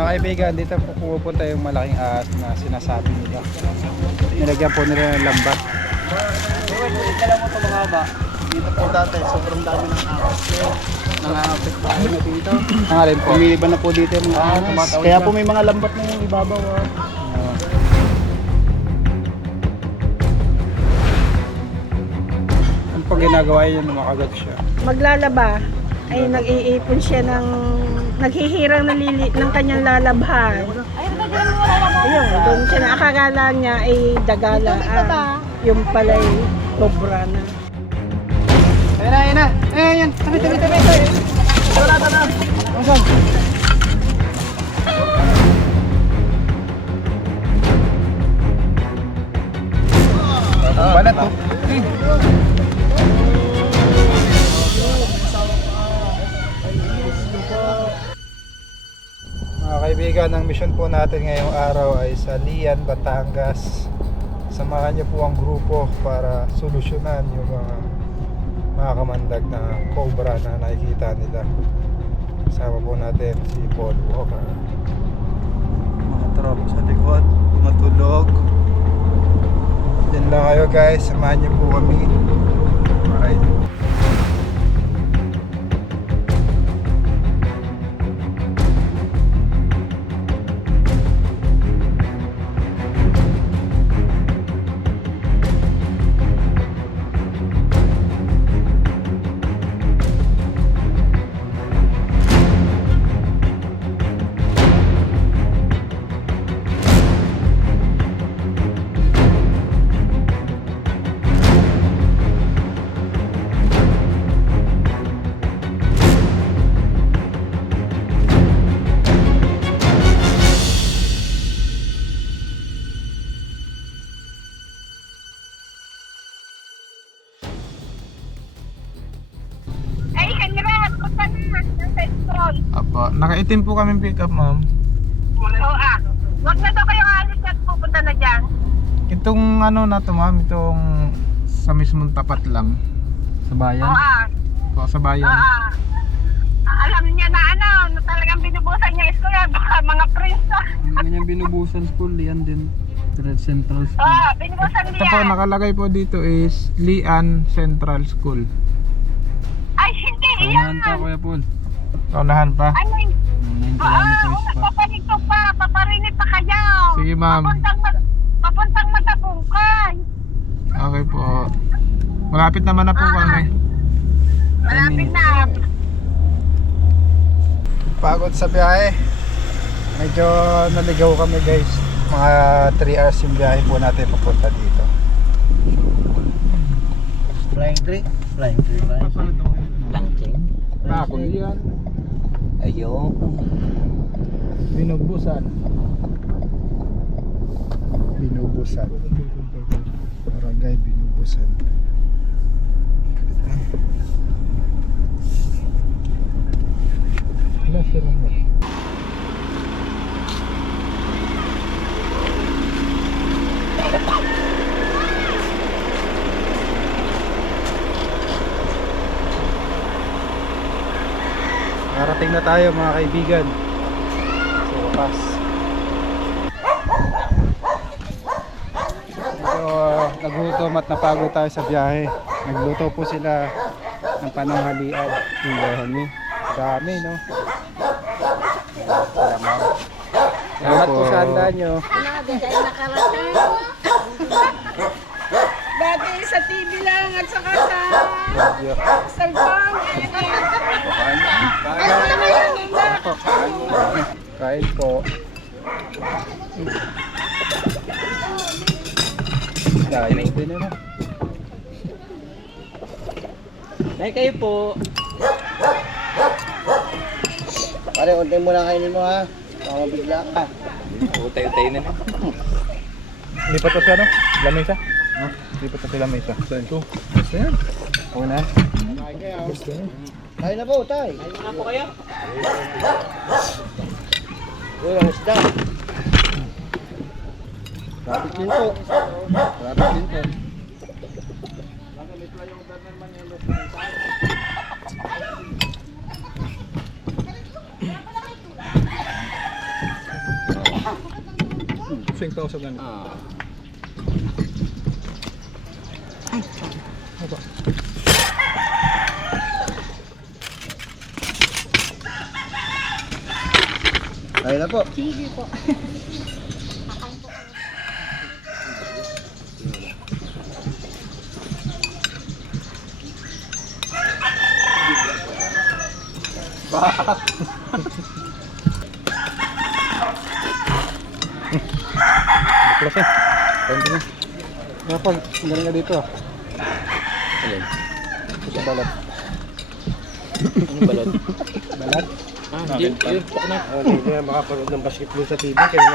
Mga kaibigan, dito po pupunta yung malaking ahas na sinasabi nila. Nilagyan po nila ng lambat. Dala mo ito mga ba? Dito po dati, sobrang dami ng ahas. Nangangapit tayo na dito. Ang alin po? Umiliban na po dito yung mga ahas. Kaya po may mga lambat na yung ibabaw. Ano pag ginagawa yun, makagat siya? Maglalaba ay nag-iipon siya ng naghihirang ng kanyang lalabhan. Ayun, doon siya na akakala niya ay dagala. Yung pala ay cobra na. Ayun na, ayun na. Ayun, tabi. Wala ka na. Asan? Balat po. Mga kaibigan, ang mission po natin ngayong araw ay sa Lian, Batangas. Samahan niyo po ang grupo para solusyonan yung mga kamandag na cobra na nakikita nila. Kasama po natin si Paul Walker. Mga tropa sa likod, matulog. Diyan lang kayo guys, samahan niyo po kami. Alright. Apo, nakaitim po kami pick up, ma'am. Oo wag na daw kayo alis at pupunta na dyan. Itong ano na to, ma'am, itong sa mismong tapat lang. Sa bayan? Oo, sa bayan. Alam niya na na talagang binubusan niya school baka mga prinsa. Ganyan binubusan school, yan din. Central School. Binubusan Ito po, nakalagay po dito is Lian Central School. Ay, hindi, Paunahan pa, Kuya Paul. Kaunahan pa? Ano yun? 9 kilometers pa. Paparinit pa kayo. Sige, ma'am. Papuntang Matabungkay. Okay po. Malapit naman na po kami. Malapit na. Pagod sa biyahe. Medyo naligaw kami guys. Mga 3 hours yung biyahe po natin papunta dito. Flying tree? Flying tree ba? Ako yan. Ayun. Binubusan. Barangay Binubusan. Wala sila mo. Narating na tayo mga kaibigan. Sa wakas. Medyo nagutom at napagod tayo sa biyahe. Nagluto po sila ng pananghalian. Dami, no? Salamat po sa handa nyo. Dati sa TV lang at saka sa Radio. cellphone. Kain po. Kain din naman. Nay, kayo po. Pare, unti mo lang kainin mo ha. Baka mabigla ka. Utay-utay na na. Lipat pa siya, no? Lamesa? Lipat pa siya lamesa. Saan ko? Gusto yan. Oo na. Gusto yan. Kain na po, tay. Kain na po kayo. Uy, ang isda. Rapid din po. Rapid din po. Swing pa ako sa ganito. Aba. Kaya na po. Sige po. Plus eh. Pwede na. Kapag, galing ka dito. Alin? Sa balat. Anong balot? Balat? Hindi. Yun po na. Hindi na makapanood ng basketball sa TV kaya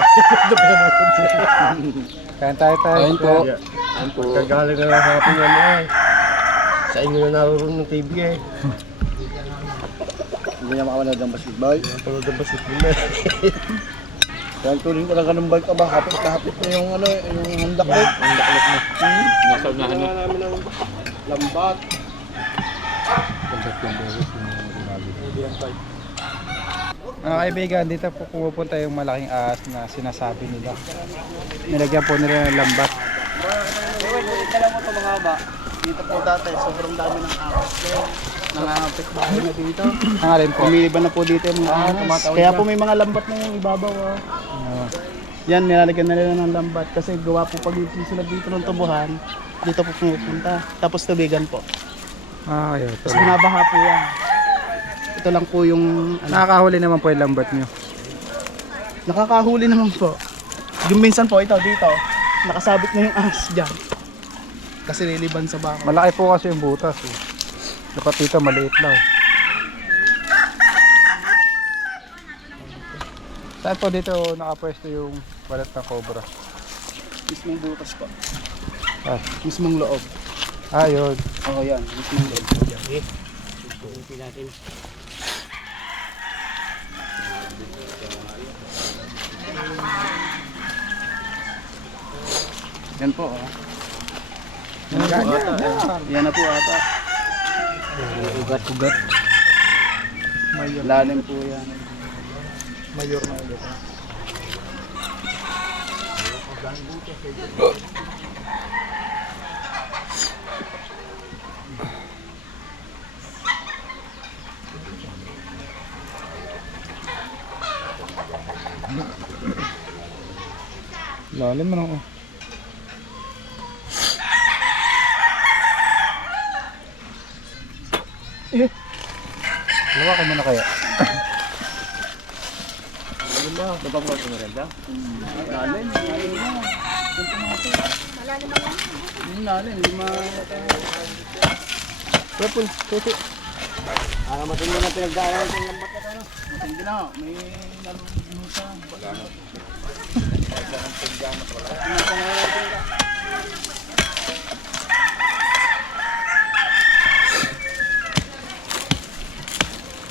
Kain tayo. Ayun po. Ayun po. Kagaling na lang hapon yan eh. Sa inyo na naroon ng TV eh. Hindi na makapanood ng basketball. Makapanood ng basketball na Kaya tuloy talaga ng bike ba? Hapit na hapit na yung ano, yung handak ko. Handak ulit mo. Nasa unahan mo. namin ng Lambat. Mga kaibigan, dito po pumupunta yung malaking ahas na sinasabi nila. Nilagyan po nila ng lambat. Alam mo ito mga ba? Dito po dati, sobrang dami ng ahas. Nangangapit bahay na dito. Ang alin po? Lumiliban na po dito yung mga ahas. Kaya po may mga lambat na yung ibabaw. Yan, nilalagyan na nila ng lambat. Kasi gawa po pag susunod dito ng tubuhan, dito po pumupunta. Tapos tubigan po. Ayun. Tapos binabaha po yan. Ito lang po yung Nakakahuli naman po yung lambat nyo. nakakahuli naman po. Yung minsan po ito dito, nakasabit na yung ahas dyan. Kasi liliban sa baka. Malaki po kasi yung butas eh. Dapat dito maliit lang. Saan po dito nakapwesto yung balat ng cobra? Mismong butas po. Ah, Mismong loob. yun. Oo yan, mismong loob. Yan po. Yan na po ata. Ugat-ugat. Lalim po yan. Mayor na ulit. Lalim ano. Lawakan mo na kaya. Dapat mo ito meron dyan? Lalim. Lalim na. Lalim. Lima. Purple, tuti. Matindi na pinagdaanan ng lambat na ito. Matindi na. May nalulusa. Wala na.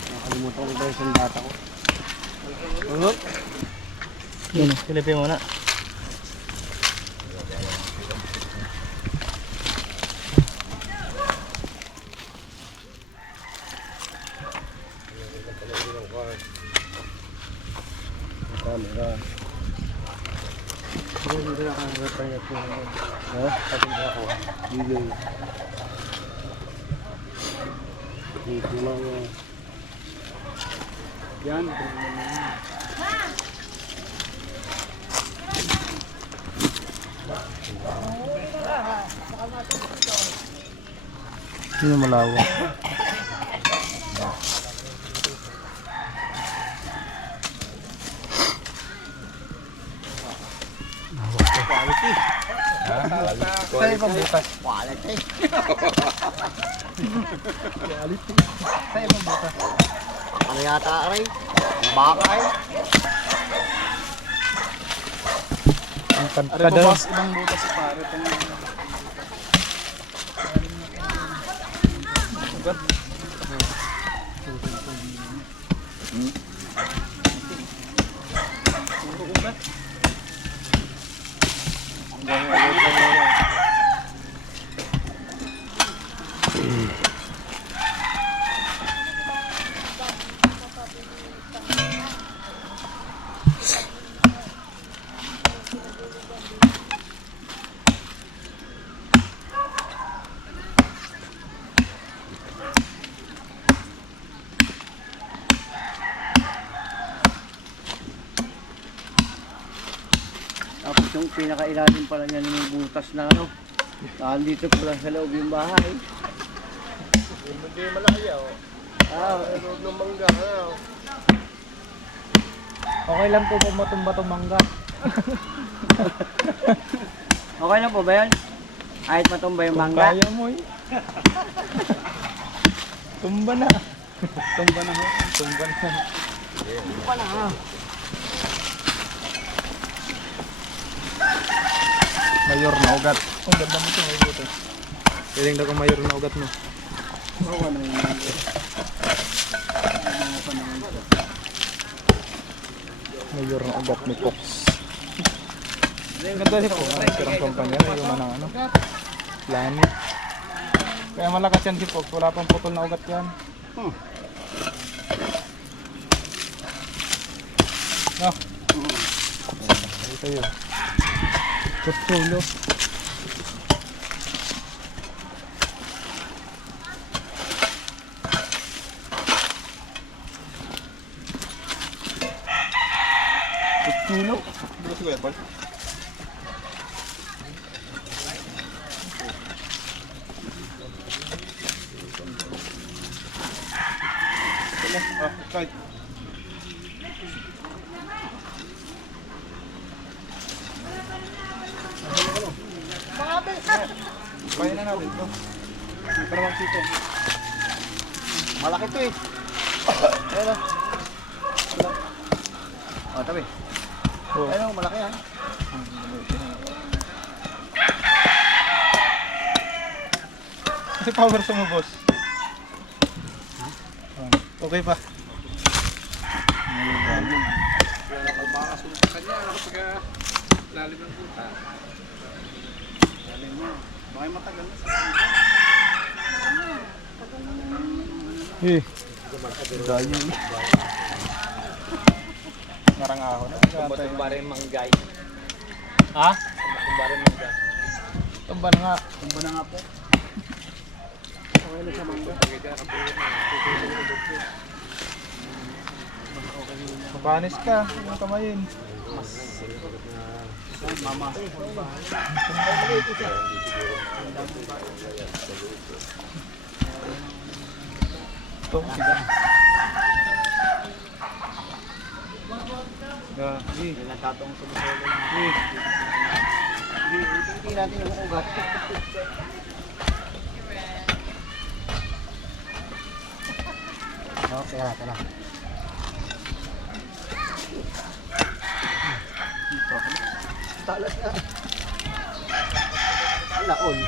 Nakalimutan ko ba yung data ko? Yun, silipin mo na. camera. Hindi na nakakataya po. Kasi na ako. Delay. Dito lang. Yan. Sino malawa? Quality. Sa ibang butas. Quality. Sa ibang butas. Ano yata aray? Baka ay? Ang Aray kada po boss, ibang butas sa pare. Yung pinakailalim pala niya yung butas na ano. Nandito pala sa loob yung bahay. Hindi malaki oh. Loob ng mangga. Okay lang po matumba itong mangga. Okay lang po ba yan? Kahit matumba yung mangga? Kaya mo eh. Tumba na. Tumba na ho. Tumba na. Tumba na ha. Mayor na ugat. Ang ganda mo ito. May buto. Piling na kung mayor na ugat mo. Oo, ano yung mangga. Mayor na ugat ni Cox. Ang ganda si Cox. Ang sirang kumpanya. Yung manang ano. Planet. Kaya malakas yan si Cox. Wala pang putol na ugat yan. No? Ito yun. Kustulo. Kustulo. Ano si Kuya Paul? Kahit. Kaya na natin ito. Para magsito. Malaki ito eh. Ayan o. O, tabi. Ayan o, malaki ha. Kasi power sa mo, boss. Okay pa. Bakit matagal na sa Eh. Dahil. Narang ako na. Tumba rin manggay. Ha? Tumba rin manggay. Tumba na nga. tumba na nga po. Okay na sa mangga. Mapanis ka. Yung kamayin. Mama. Ito. Hindi nagkatong sa musolo lang. Hindi natin yung ugat. Okay, tara. Talas na. Laon.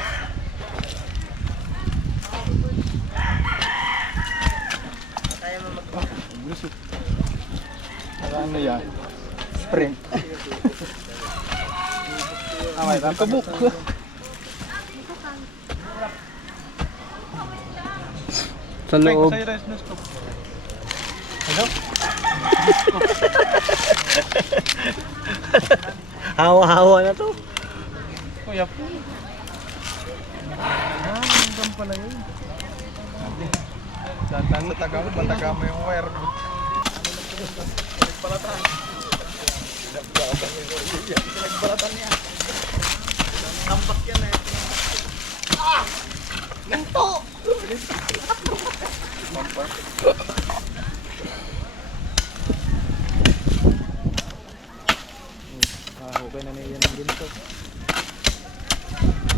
Ano yan? Sprint. May kabuk. Sa loob. Hello? Hawa-hawa na to. Kuya po. Hanggang pala yun. Dandan sa taga mo, mataga mo yung wire mo. Nagbalatan. Nagbalatan niya. Tambak yan eh. Ganto! Okay na niya ng ginto.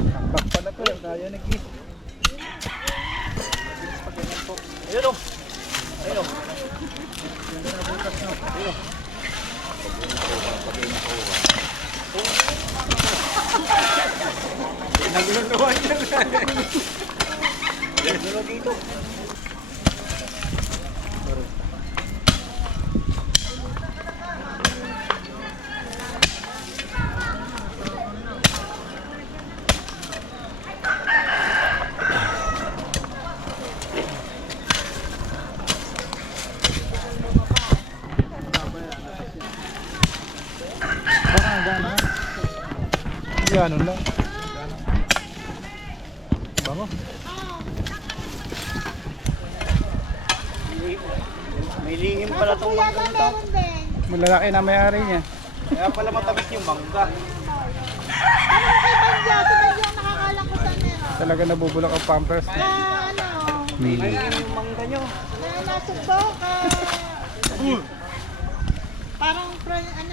Tambak pala ko yung kaya nag-i. Ayun o. Ayun o. Naguluhan yan. Ayun dito. Ganun lang. Bango. May lihim pala itong mangga nito. Malalaki na may-ari niya. Kaya pala matamis yung mangga. Talaga nabubulok ang pampers. Parang ano.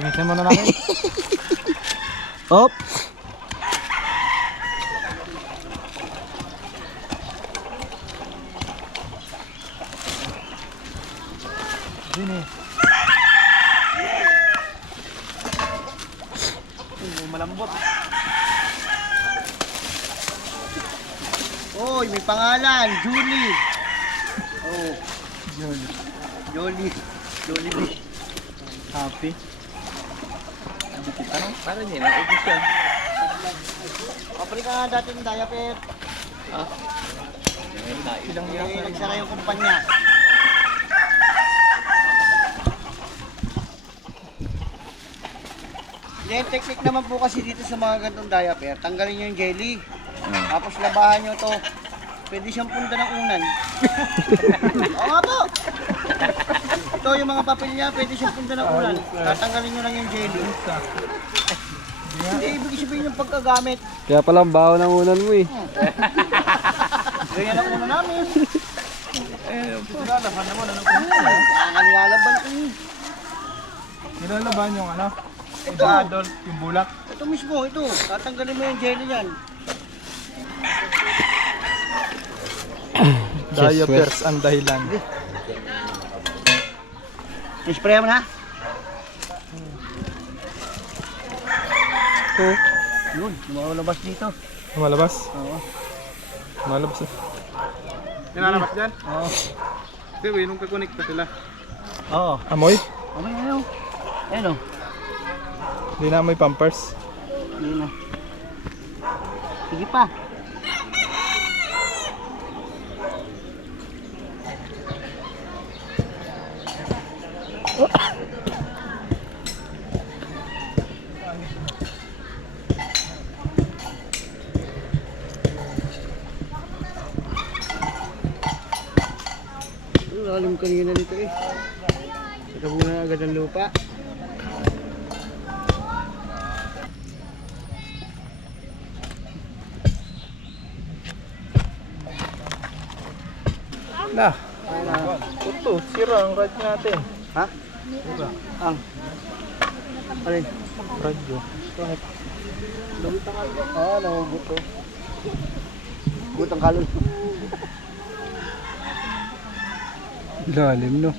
Linisin mo na namin. Op! Sini. Malambot. Oy, may pangalan, Julie. Oh, Jolie. Jolie. Happy. Para niya, naubos yan. Kapri ka nga dati ng diaper. Nagsara yung kumpanya. Yung technique naman po kasi dito sa mga gantong diaper, tanggalin nyo yung jelly. Tapos labahan nyo to. Pwede siyang punda ng unan. Oo nga po. Ito yung mga papel niya, pwede siyang punda ng unan. Tatanggalin nyo lang yung jelly. Hindi ibig sabihin yung pagkagamit. Kaya palang baho ng unan mo eh. Ganyan ang unan namin. Lalaban naman, ano po? Nilalaban ko yun. Nilalaban yung ano? Ito. Yung bulak. Ito mismo, ito. Tatanggalin mo yung jelly yan. Diapers ang dahilan. Ispray mo na. So, Yun, lumalabas dito. malabas. Oo. Malabas eh. Nilalabas dyan? Oo. Kasi nung kakonek pa sila. Oo. Amoy? Amoy na yun. Ayan o. Hindi na amoy pampers. Yun na. Sige pa. Lalim kanina dito eh. Saka muna agad ang lupa. Na. Ito, sira ang rad natin. Ha? Ang. Alin? Radyo. Bakit? Nahugot to. Gutang kalon. Lalim no.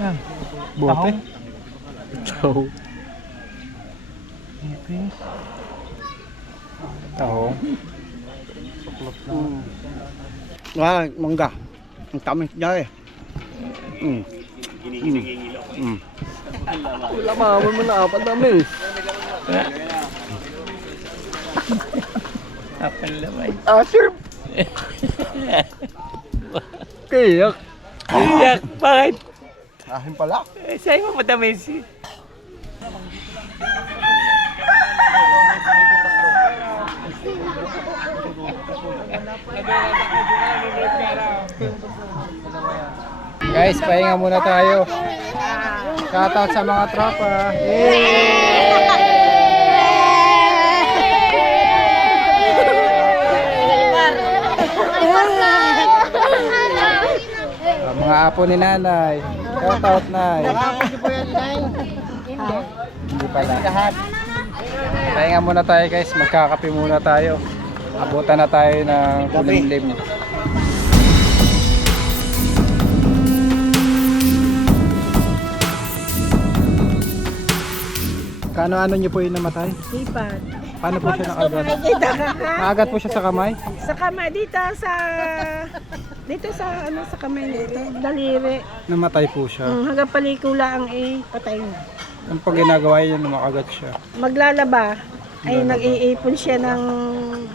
Yan. Bote. Taho. Ipis. Taho. Ah, mangga. Ang tamis niya eh. Wala mamon mo na apat namin. Apal naman. Sir. Kayak. Iyak, bakit? Ahin pala. Sa'yo mo matamis. Guys, pahinga muna tayo. Shoutout sa mga tropa. Mga apo ni nanay. Shoutout nay. Hindi pala. Pahinga muna tayo guys. Magkakape muna tayo. Abutan na tayo ng kulimlim. Kano-ano niyo po yung namatay? Hipad. Paano po siya nakagat? Nakikita ka ha? Nakagat po siya sa kamay? Sa kamay, dito sa ano sa kamay nito, daliri. Namatay po siya. Hanggang palikula ang patay na. Ang pag ginagawa yun, makagat siya. maglalaba, ay nag-iipon siya ng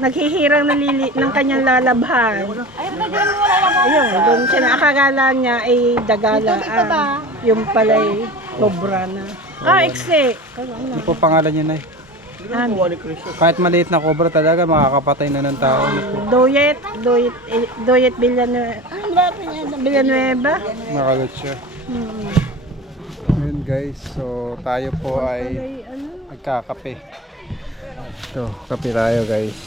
naghihirang ng kanyang lalabhan. Ayun, doon siya na akagala niya ay dagalaan. Yung pala'y cobra na. Exe. Ano po pangalan niya na Ano? Kahit maliit na cobra talaga, makakapatay na ng tao. Doyet Villanueva. Villanueva. Makagat siya. Ayun guys, so tayo po ay magkakape. Ito, kape tayo guys.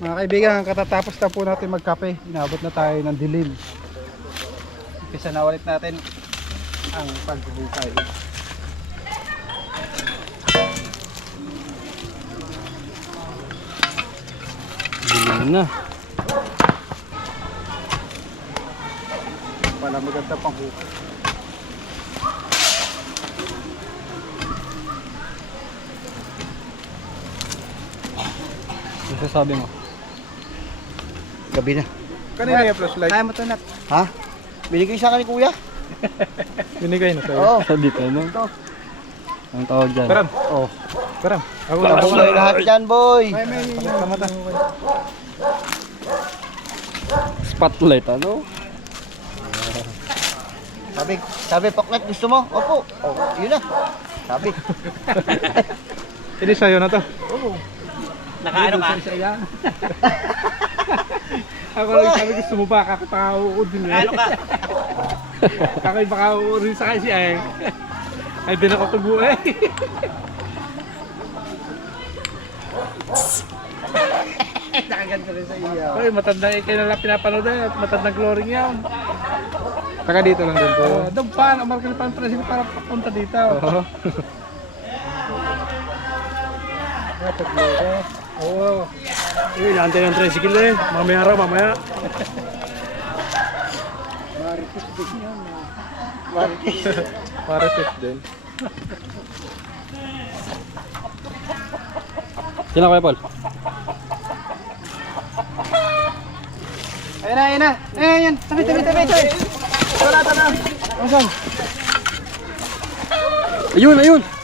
Mga kaibigan, katatapos na po natin magkape. Inabot na tayo ng dilim. Umpisa na ulit natin ang pagbubukay. Dilim na. Pala maganda pang hukay. Ano sasabi mo? Gabi na. Kanina yung flashlight. Kaya mo ito, Nat. Ha? Binigay sa akin ni Kuya? Binigay na sa'yo. Oo. Sabi ko, no? Ang tawag dyan. Karam. Oh. Karam. Ako Ako na lahat dyan, boy. may mata. Spotlight, ano? Sabi, Poknet, gusto mo? Opo. Oh, yun na. Sabi. Hindi sa'yo na to. Nakaano ka? Ako lang sabi gusto mo ba kakapakauod din eh. Ano ka? Kakay baka rin sa kasi ay. Ay din ako tubo eh. Nakaganda rin sa iyo. Ay matanda eh kayo nalang pinapanood eh. Matandang glory yan. Taka dito lang din po. Doon pa, amarkil pa ang presin para papunta dito. Oo. Oo. Eh, naantay ng tricycle eh. Mamaya raw, mamaya. Para tip din. Sino Kuya Paul? Ayun na, ayun na. Ayun, tabi. Wala. Asan? Ayun!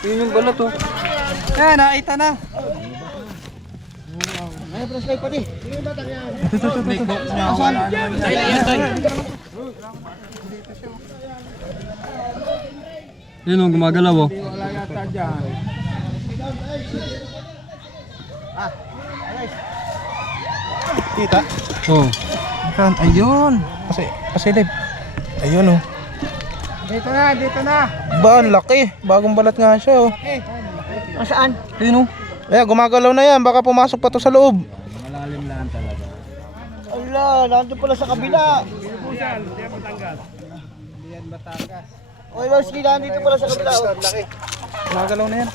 Yun yung balat oh. Ayun, nakita na. Ay, flashlight pati. Yun oh, gumagalaw oh. Wala yata dyan. Kita? Oh. Ayun. Pasilip. Ayun oh. Dito na. Ba, ang laki. Bagong balat nga siya oh. Saan? Ayun oh. Ayan, gumagalaw na yan. Baka pumasok pa to sa loob. Ala, nandun pala sa kabila. Oy, Lorski, nandito pala sa kabila. Oh. Gumagalaw na yan.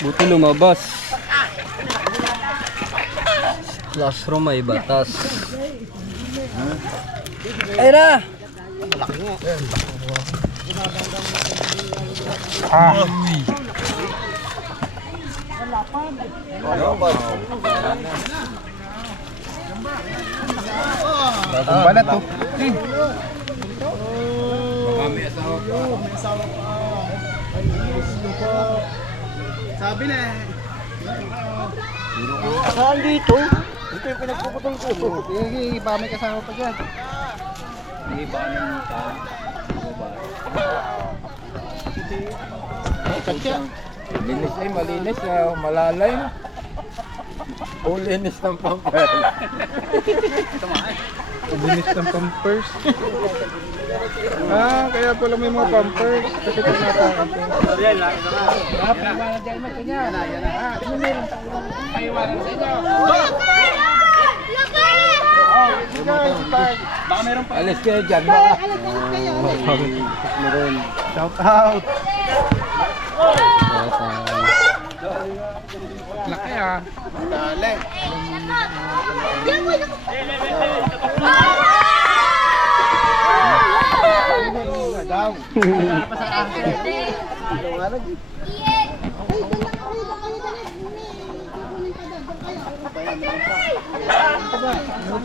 Buti lumabas. Classroom may batas. Ay na! Bagong balat oh. Sabi na eh. Saan dito? Ito yung pinagpuputol ko. Sige, baka may kasama pa dyan. Linis ay malinis na malalay. Linis ng pamper. Linis ng pampers. Kaya pala may mga pampers. Kasi pinatakan ko. Alis kayo dyan baka. Shout out. Laki ah. Dali.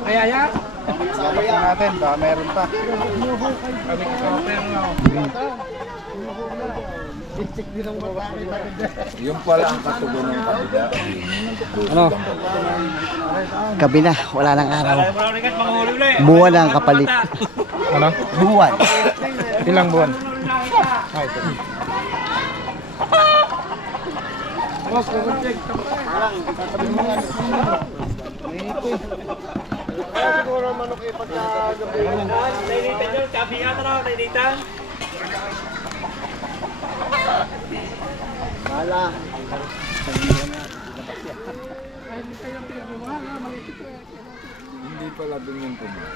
Kaya ya? Tingnan natin, baka meron pa. Yung pala ang katugon ng kabila. Ano? Gabi na, wala nang araw. Buwan ang kapalit. Ano? Buwan. Ilang buwan? Ay, ito. Wala. Hindi pala din yung kumain.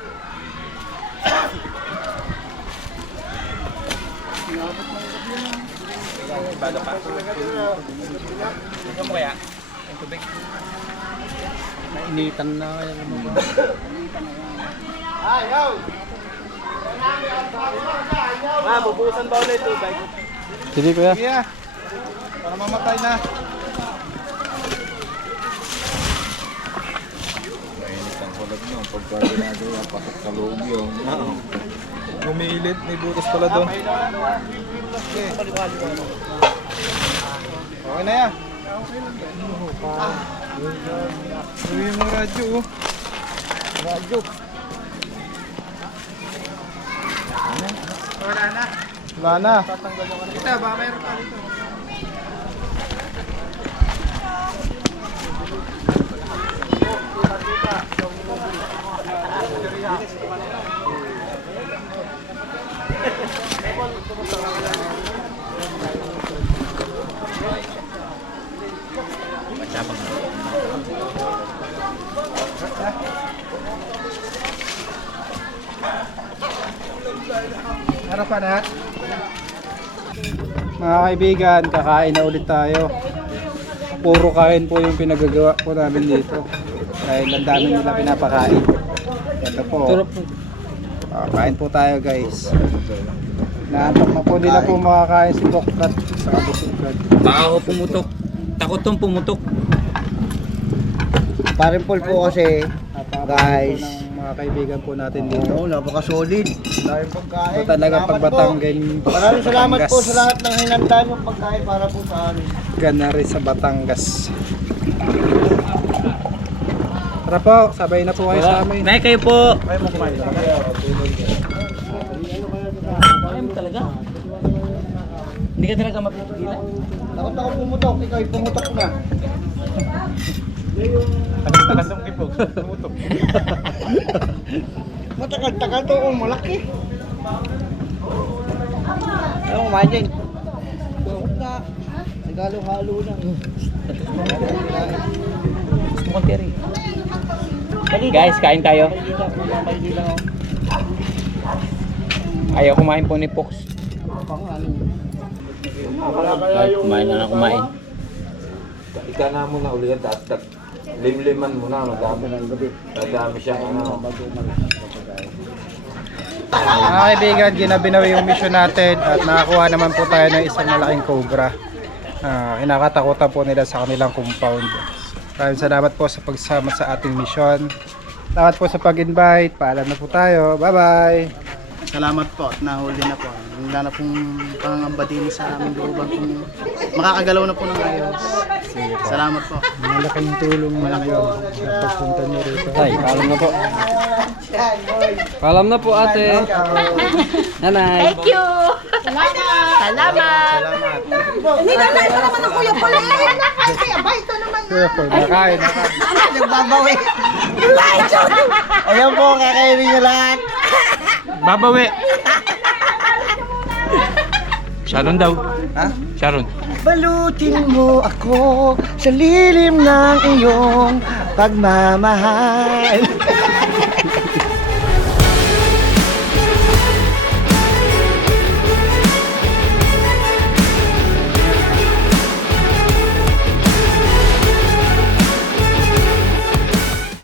Nainitan na kaya naman ba? Bubusan ba ulit tubig? Sige kuya. Sige para mamatay na. Mainit ang kulag nyo. Pagka ginagawa, pasok sa loob yung... Umiilit, may butas pala doon. Okay. Okay na yan. Uwi mo radyo oh. Radyo. Wala na. Ito, baka mayroon pa dito. Harapan ha. Mga kaibigan, kakain na ulit tayo. Puro kain po yung pinagagawa po namin dito. Dahil ang dami nila pinapakain. Ito po. Kain po tayo guys. Naantok na po nila po makakain si Boklat sa Kabusugad. Tao pumutok. Takot tong pumutok. Parimple po kasi, guys. Ng mga kaibigan po natin dito. Oo, napaka-solid. Dahil pagkain. Ito talaga Salamat pagbatanggan. po. Maraming salamat po sa lahat ng hinanda nyo pagkain para po sa amin. Gana rin sa Batangas. Tara po, sabay na po kayo sa amin. Nay, kayo po. Kayo mo kumain. Ayaw mo talaga? Hindi ka talaga mapipigilan? Takot ako pumutok, ikaw pumutok na. Anong takas ng kipog? Tumutok. Matagal-tagal to, malaki. Ayaw mo kumain din. Takot na. Nagalo-halo na. Gusto mo kong Guys, kain tayo. Ayaw kumain po ni Fox. Kumain na kumain. Ika na muna ulit. Tapos limliman muna. Madami siyang ano. Mga kaibigan, ginabi na yung mission natin at nakakuha naman po tayo ng isang malaking cobra. Kinakatakutan po nila sa kanilang compound. Maraming salamat po sa pagsama sa ating mission. Salamat po sa pag-invite. Paalam na po tayo. Bye-bye! Salamat po at nahuli na po. Wala na pong pangangamba din sa aming looban kung makakagalaw na po ng ayos. Salamat po. Malaking tulong na yun sa pagpunta nyo rito. Ay, paalam na po. Paalam na po ate. Nanay. Thank you! Salamat! Hindi na ito naman ang Kuya Paul. Kaya ba ito naman na? Kuya Paul, nakain. Nagbabawi. Ayan po, kakainin nyo lahat. Babawi. Sharon daw. Ha? Sharon. Balutin mo ako sa lilim ng iyong pagmamahal.